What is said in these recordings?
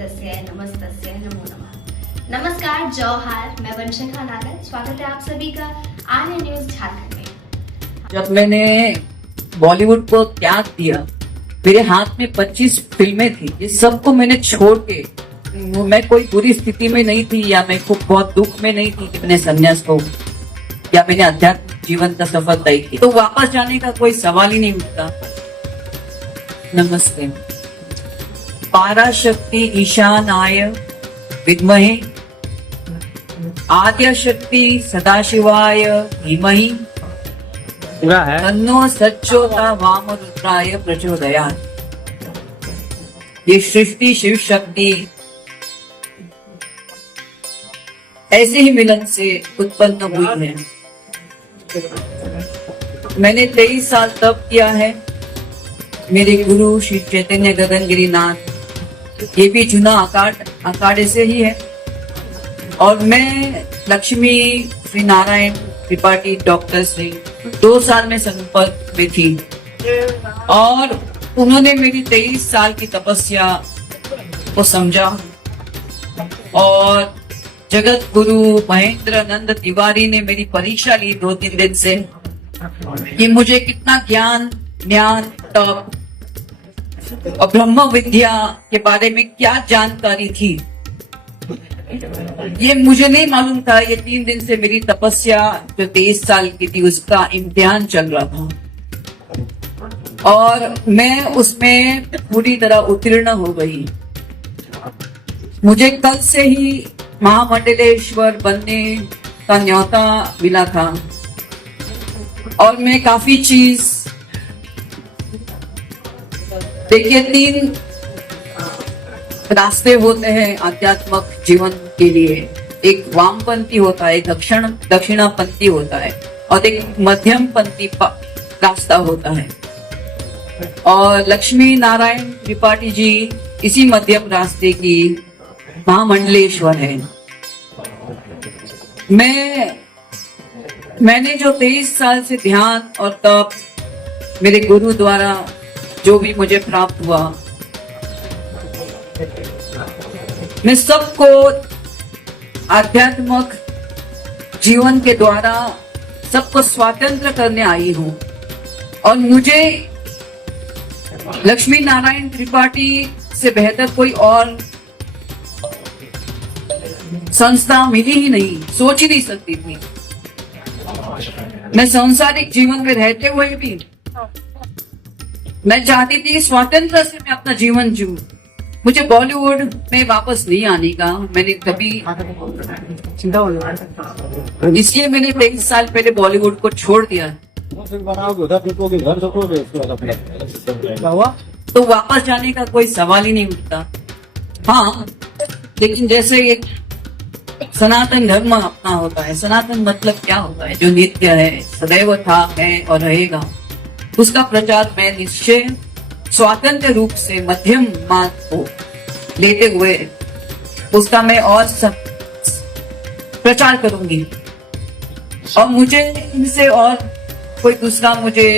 नमस्तस्य नमस्तस्य नमो नमः। नमस्कार, जौहार, मैं वंशिका नागर। स्वागत है आप सभी का आर्य न्यूज झारखंड में। जब मैंने बॉलीवुड को त्याग दिया, मेरे हाथ में 25 फिल्में थी। ये सबको मैंने छोड़ के, मैं कोई बुरी स्थिति में नहीं थी या मैं खूब बहुत दुख में नहीं थी कि मैंने संन्यास को या मैंने अध्यात्म जीवन का सफर तय किया, तो वापस जाने का कोई सवाल ही नहीं उठता। नमस्ते। पाराशक्ति ईशानाय विद्महे आद्य शक्ति सदाशिवाय धीमहि पूरा है। तन्नो सच्चोता वाम रुद्राय प्रचोदयात्। ये सृष्टि शिव शक्ति ऐसे ही मिलन से उत्पन्न हुई है। मैंने 23 साल तप किया है। मेरे गुरु श्री चैतन्य गगन गिरिनाथ, ये भी चुना अखाड़े से ही है। और मैं लक्ष्मी श्री नारायण त्रिपाठी डॉक्टर से 2 साल में संपर्क में थी और उन्होंने मेरी 23 साल की तपस्या को समझा। और जगत गुरु महेंद्र नंद तिवारी ने मेरी परीक्षा ली 2-3 दिन से कि मुझे कितना ज्ञान तप और ब्रह्म विद्या के बारे में क्या जानकारी थी, ये मुझे नहीं मालूम था। ये 3 दिन से मेरी तपस्या जो 23 साल की थी उसका इम्तिहान चल रहा था और मैं उसमें पूरी तरह उत्तीर्ण हो गई। मुझे कल से ही महामंडलेश्वर बनने का न्योता मिला था और मैं काफी चीज, देखिए 3 रास्ते होते हैं आध्यात्मिक जीवन के लिए। एक वामपंथी होता है, एक दक्षिणापंथी होता है और एक मध्यमपंथी रास्ता होता है। और लक्ष्मी नारायण त्रिपाठी जी इसी मध्यम रास्ते की महामंडलेश्वर है। मैंने जो 23 साल से ध्यान और तप मेरे गुरु द्वारा जो भी मुझे प्राप्त हुआ, मैं सबको आध्यात्मिक जीवन के द्वारा सबको स्वतंत्र करने आई हूँ। और मुझे लक्ष्मी नारायण त्रिपाठी से बेहतर कोई और संस्था मिली ही नहीं, सोच ही नहीं सकती थी। मैं सांसारिक जीवन में रहते हुए भी मैं चाहती थी कि स्वतंत्र से मैं अपना जीवन जीऊं। मुझे बॉलीवुड में वापस नहीं आने का मैंने कभी चिंता हो, इसलिए मैंने 23 साल पहले बॉलीवुड को छोड़ दिया। तो वापस जाने का कोई सवाल ही नहीं उठता। हाँ, लेकिन जैसे एक सनातन धर्म अपना होता है, सनातन मतलब क्या होता है? जो नित्य है, सदैव था, है और रहेगा, उसका प्रचार मैं निश्चय स्वतंत्र रूप से मध्यम मार्ग को लेते हुए उसका मैं और सब प्रचार करूंगी। और मुझे इनसे और कोई दूसरा मुझे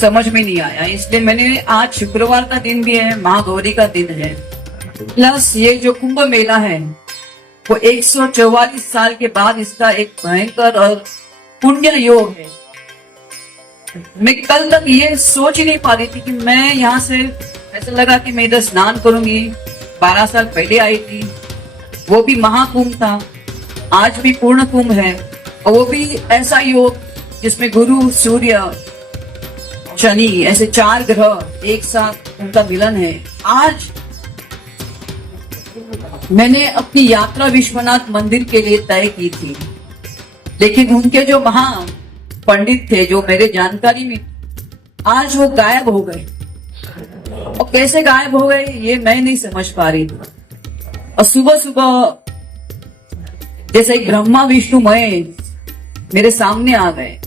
समझ में नहीं आया, इसलिए मैंने आज शुक्रवार का दिन भी है, महागौरी का दिन है, प्लस ये जो कुंभ मेला है वो 144 साल के बाद इसका एक भयंकर और पुण्य योग है। मैं कल तक ये सोच ही नहीं पा रही थी कि मैं यहाँ से, ऐसा लगा कि मैं इधर स्नान करूंगी। 12 साल पहले आई थी, वो भी महाकुंभ था, आज भी पूर्ण कुंभ है और वो भी ऐसा योग जिसमें गुरु, सूर्य, शनि, ऐसे 4 ग्रह एक साथ उनका मिलन है। आज मैंने अपनी यात्रा विश्वनाथ मंदिर के लिए तय की थी, लेकिन उनके जो महा पंडित थे जो मेरे जानकारी में, आज वो गायब हो गए। और कैसे गायब हो गए ये मैं नहीं समझ पा रही थी। और सुबह सुबह जैसे ब्रह्मा विष्णु महेश मेरे सामने आ गए।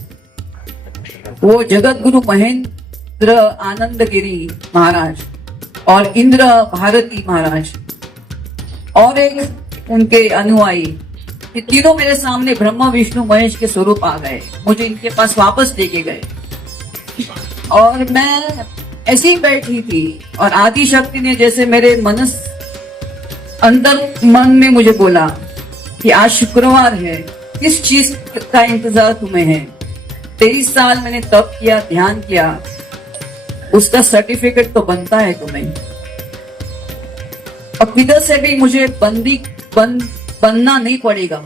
वो जगत गुरु महेंद्र आनंद गिरी महाराज और इंद्र भारती महाराज और एक उनके अनुयायी, ये तीनों मेरे सामने ब्रह्मा विष्णु महेश के स्वरूप आ गए। मुझे इनके पास वापस लेके गए और मैं ऐसी ही बैठी थी और आदि शक्ति ने जैसे मेरे अंदर मन में मुझे बोला कि आज शुक्रवार है, किस चीज का इंतजार तुम्हें है? 23 साल मैंने तप किया, ध्यान किया, उसका सर्टिफिकेट तो बनता है तुम्हें। अब किधर से भी मुझे बनना नहीं पड़ेगा,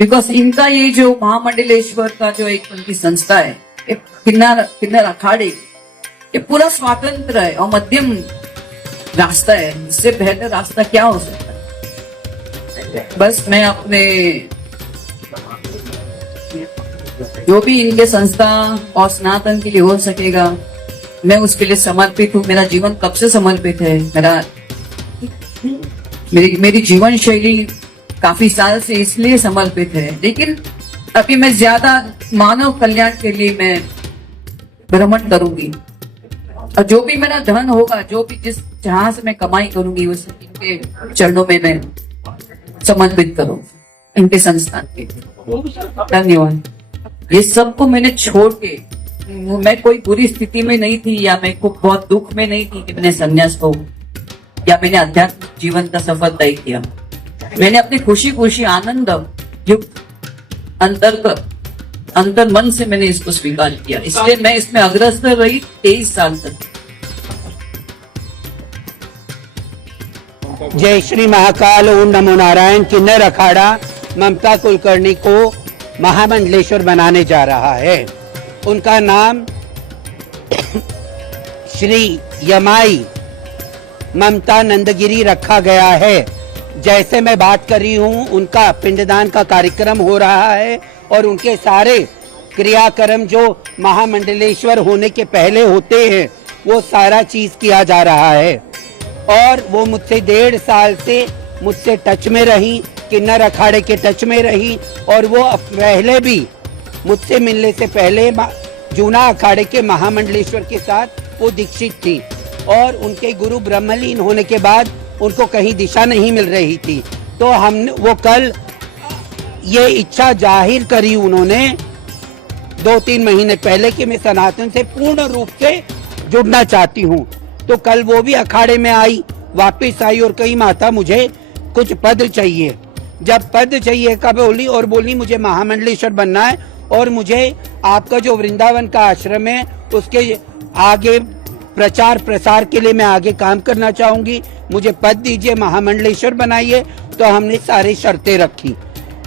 बिकॉज इनका ये जो महामंडलेश्वर का जो एक उनकी संस्था है, एक किन्नर अखाड़े, ये पूरा स्वतंत्र है और मध्यम रास्ता है। इससे बेहतर रास्ता क्या हो सकता है? बस मैं अपने जो भी इनके संस्था और सनातन के लिए हो सकेगा, मैं उसके लिए समर्पित हूँ। मेरा जीवन कब से समर्पित है। मेरी जीवन शैली काफी साल से इसलिए समर्पित है, लेकिन अभी मैं ज्यादा मानव कल्याण के लिए मैं भ्रमण करूंगी, और जो भी मेरा धन होगा, जो भी जिस जहां से मैं कमाई करूंगी, उस इनके चरणों में मैं समर्पित करूं, इनके संस्थान के। धन्यवाद। ये सबको मैंने छोड़ के, मैं कोई बुरी स्थिति में नहीं थी, या मैं को बहुत दुख में नहीं थी कि मैंने संन्यास को या मैंने आध्यात्मिक जीवन का सफर तय किया। मैंने अपनी खुशी खुशी आनंद युक्त अंतर मन से मैंने इसको स्वीकार किया, इसलिए मैं इसमें अग्रसर रही 23 साल तक। जय श्री महाकाल, ओम नमो नारायण। किन्नर अखाड़ा ममता कुलकर्णी को महामंडलेश्वर बनाने जा रहा है। उनका नाम श्री यमाई ममता नंदगिरी रखा गया है। जैसे मैं बात कर रही हूँ, उनका पिंडदान का कार्यक्रम हो रहा है और उनके सारे क्रियाक्रम जो महामंडलेश्वर होने के पहले होते हैं, वो सारा चीज किया जा रहा है। और वो मुझसे 1.5 साल से मुझसे टच में रही, किन्नर अखाड़े के टच में रही, और वो पहले भी मुझसे मिलने से पहले जूना अखाड़े के महामंडलेश्वर के साथ वो दीक्षित थी, और उनके गुरु ब्रह्मलीन होने के बाद उनको कहीं दिशा नहीं मिल रही थी। तो हमने वो कल ये इच्छा जाहिर करी उन्होंने 2-3 महीने पहले कि मैं सनातन से पूर्ण रूप से जुड़ना चाहती हूँ। तो कल वो भी अखाड़े में आई, वापस आई और कही माता मुझे कुछ पद चाहिए। जब पद चाहिए का बोली, और बोली मुझे महामंडलेश्वर बनना है, और मुझे आपका जो वृंदावन का आश्रम है उसके आगे प्रचार प्रसार के लिए मैं आगे काम करना चाहूंगी, मुझे पद दीजिए, महामंडलेश्वर बनाइए। तो हमने सारी शर्तें रखी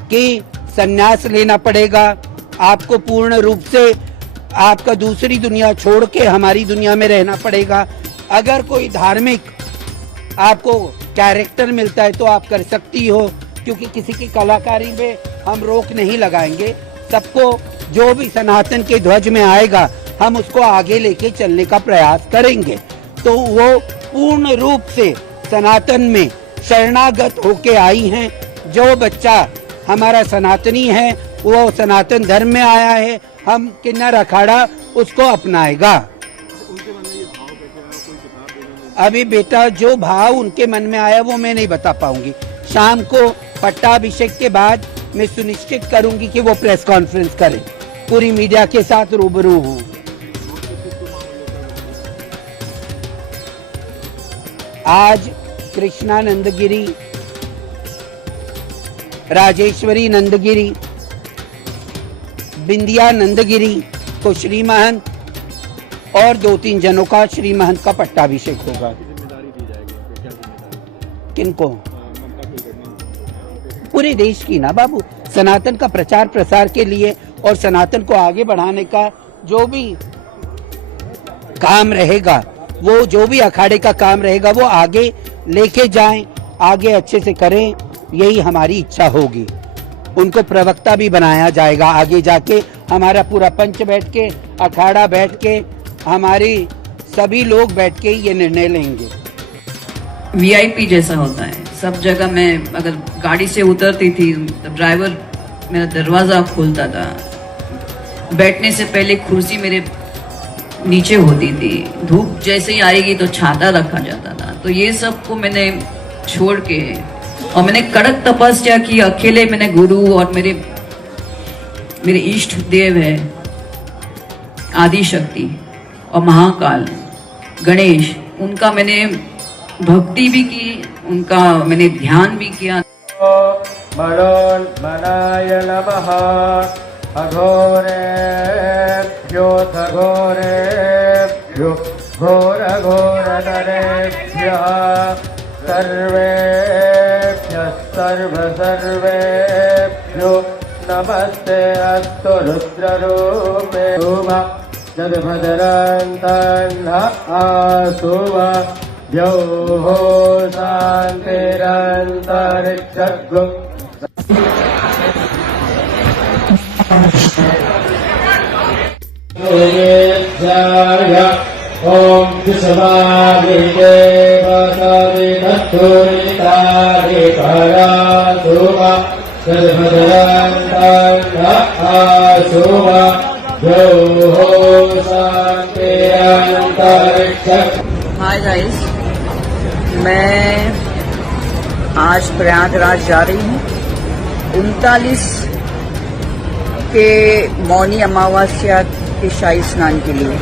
कि संन्यास लेना पड़ेगा आपको, पूर्ण रूप से आपका दूसरी दुनिया छोड़ के हमारी दुनिया में रहना पड़ेगा। अगर कोई धार्मिक आपको कैरेक्टर मिलता है तो आप कर सकती हो, क्योंकि किसी की कलाकारी में हम रोक नहीं लगाएंगे। सबको जो भी सनातन के ध्वज में आएगा हम उसको आगे लेके चलने का प्रयास करेंगे। तो वो पूर्ण रूप से सनातन में शरणागत होके आई हैं। जो बच्चा हमारा सनातनी है वो सनातन धर्म में आया है, हम किन्नर अखाड़ा उसको अपनाएगा। अभी बेटा जो भाव उनके मन में आया वो मैं नहीं बता पाऊंगी। शाम को पट्टाभिषेक के बाद मैं सुनिश्चित करूंगी कि वो प्रेस कॉन्फ्रेंस करें, पूरी मीडिया के साथ रूबरू हूँ। आज कृष्णा नंदगिरी, राजेश्वरी नंदगिरी, बिंदिया नंदगिरी को श्री महंत और 2-3 जनों का श्री महंत का पट्टाभिषेक होगा। किनको? पूरे देश की ना बाबू, सनातन का प्रचार प्रसार के लिए और सनातन को आगे बढ़ाने का जो भी काम रहेगा, वो जो भी अखाड़े का काम रहेगा वो आगे लेके जाएं, आगे अच्छे से करें, यही हमारी इच्छा होगी। उनको प्रवक्ता भी बनाया जाएगा आगे जाके। हमारा पूरा पंच बैठ के, अखाड़ा बैठ के, हमारी सभी लोग बैठ के ये निर्णय लेंगे। VIP जैसा होता है सब जगह। मैं अगर गाड़ी से उतरती थी तो ड्राइवर मेरा दरवाजा खोलता था, बैठने से पहले कुर्सी मेरे नीचे होती थी, धूप जैसे ही आएगी तो छाता रखा जाता था। तो ये सब को मैंने छोड़ के, और मैंने कड़क तपस्या की अकेले। मैंने गुरु और मेरे इष्ट देव है आदि शक्ति और महाकाल गणेश, उनका मैंने भक्ति भी की, उनका मैंने ध्यान भी किया। मनोन्मनाय नमः। अघोरेभ्योऽथ घोरेभ्यो घोरघोरनरेभ्यः सर्वेभ्यः नमस्ते अस्तु रुद्ररूपे जगभद्रान्तः आसुव द्यौः शान्तिरन्तरिक्षगु ॐ विश्वामिदेवसवितत्तुरितारिपरासुव जगभद्रान्तः आसुव द्यौः शान्तिरन्तरिक्षगु। हाय गाइस, मैं आज प्रयागराज जा रही हूँ 39 के मौनी अमावस्या के शाही स्नान के लिए,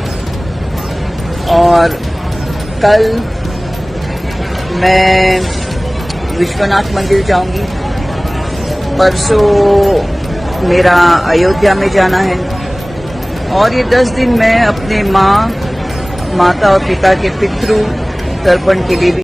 और कल मैं विश्वनाथ मंदिर जाऊंगी। परसों मेरा अयोध्या में जाना है, और ये 10 दिन मैं अपने माता और पिता के पितृ तर्पण के लिए भी